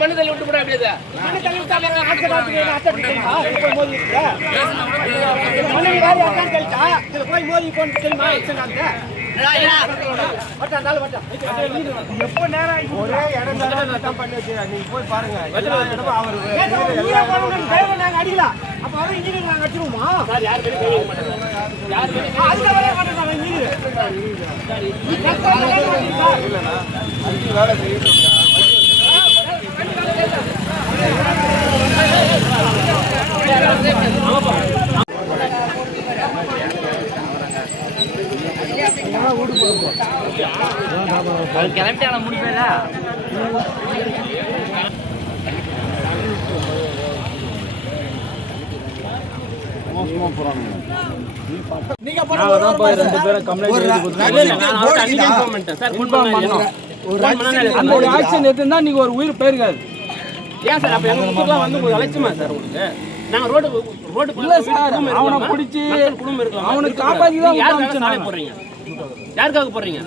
மண்ணு தள்ளி விட்டு கூட அப்படியே மண்ணு தள்ளி விட்டா போய் மோதி போட்டு தெரியுமா எப்போ நேரம் ஒரே இடம் பண்ணி வச்சு நீங்க போய் பாருங்க நாங்க அடிக்கலாம் அப்ப அவரும் இன்ஜினியர் நாங்க அடிச்சிருவோமா வேலை செய்யணும் கிளம்பிட்டான முடிப்பேரா நீங்க ரெண்டு பேரும் கம்ப்ளைண்ட் நீங்க ஒரு உயிர் போயிருக்காது ஏன் சார் அப்ப எங்க ஊர்லாம் வந்து உங்களுக்கு அழைச்சுமா சார் உங்களுக்கு நாங்க ரோடு இல்ல சார் அவனை பிடிச்சி குடும்பம் இருக்கலாம் அவனுக்கு காப்பாத்தி தான் யாருக்கு சாலை போடுறீங்க யாருக்காக போடுறீங்க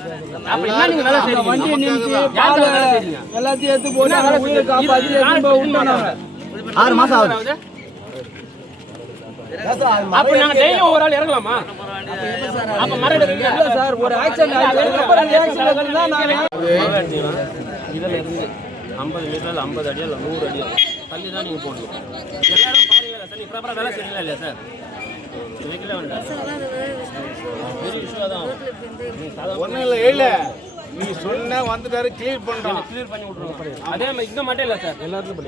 அப்ப என்ன நீங்க வேலை செய்றீங்க வண்டியை நிறுத்தி யாருக்காக வேலை செய்றீங்க எல்லாத்தையும் எடுத்து போட்டு உயிரை காப்பாத்தி எடுத்து உண்டானவங்க 6 மாசம் ஆகுது அப்ப நாங்க டெய்லி ஒரு ஆள் இறங்கலாமா அப்ப மரடு இல்ல சார் ஒரு ஆக்சிடென்ட் ஆயிடுச்சு அப்புறம் ஆக்சிடென்ட் தான் நான் இதல இருந்து 50 மீட்டர் 50 அடி இல்ல 100 அடி தள்ளி தான் நீங்க போடுங்க எல்லாரும் பாருங்க சார் நீங்க ப்ராப்பரா வேலை செய்யல இல்ல சார் இதுக்குள்ள வந்து வெரி இஷ்யூ தான் ஒண்ணு இல்ல நீ சொன்ன வந்துட்டாரு கிளியர் பண்றோம் கிளியர் பண்ணி விட்டுறோம் அதே மாதிரி இங்க மட்டும் இல்ல சார் எல்லாரும்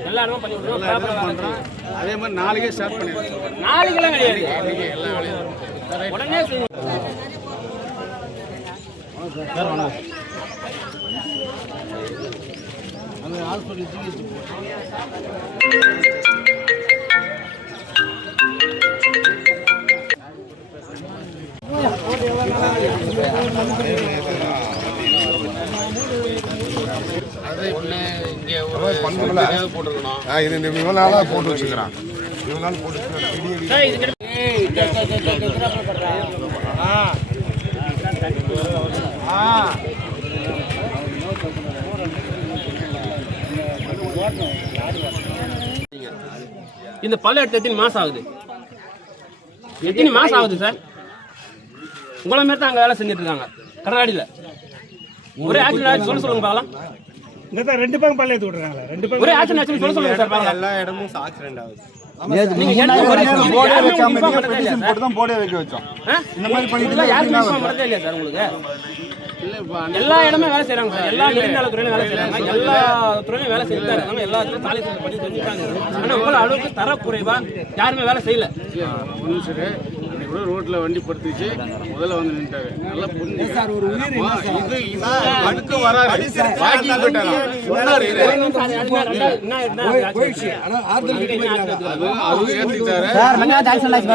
பண்ணி விட்டுறோம் ப்ராப்பரா பண்றோம் அதே மாதிரி நாளைக்கே ஸ்டார்ட் பண்ணிடுறோம் நாளைக்குலாம் கிடையாது எல்லா வேலையும் உடனே செய்யுங்க சார் வணக்கம் அந்த ஹாஸ்பிடல் ஜிஹெச் இவன் நாளா போட்டு வச்சுக்கிறான் இவன் நாள் போட்டு இந்த பல்ல எடுத்து எத்தனை மாசம் ஆகுது சார் உங்களை மாதிரி தான் அங்க வேலை செஞ்சுட்டு இருக்காங்க கர்நாடகால ஒரே ஆக்சிடென்ட் சொல்லுங்க பாக்கலாம் இங்க ரெண்டு பக்கம் பல்ல எடுத்து விடுறாங்க ரெண்டு பக்கம் ஒரே ஆக்சிடென்ட் சொல்லுங்க சார் பாக்கலாம் எல்லா இடமும் ஆக்சிடென்ட் ஆகுது நீங்க போர்டே வைக்காம பெட்டிஷன் போட்டு தான் போர்டே வைக்க வச்சோம் இந்த மாதிரி பண்ணிட்டு யாருக்கு இன்ஃபார்ம் பண்ணதே இல்லையா சார் உங்களுக்கு எல்லா இடமே வேலை செய்யறாங்க சார் எல்லா நெடுஞ்சாலை துறையிலும் வேலை செய்யறாங்க எல்லா துறையிலும் வேலை செஞ்சுதான் இருக்காங்க எல்லாத்துக்கும் சாலை பண்ணி செஞ்சுட்டாங்க ஆனா உங்கள அளவுக்கு தரக்குறைவா யாருமே வேலை செய்யல ரோட்ல வண்டி படுத்துச்சு முதல்ல வந்து நின்றாரு நல்லா புரிஞ்சு சார் ஒரு உயிர் இது அடுத்து வராரு வாக்கிங் போட்டாங்க சொன்னாரு என்ன போயிடுச்சு ஆனா ஆர்டர் அது ஏத்திட்டாரு சார் மங்க டாக்ஸன் லைஃப்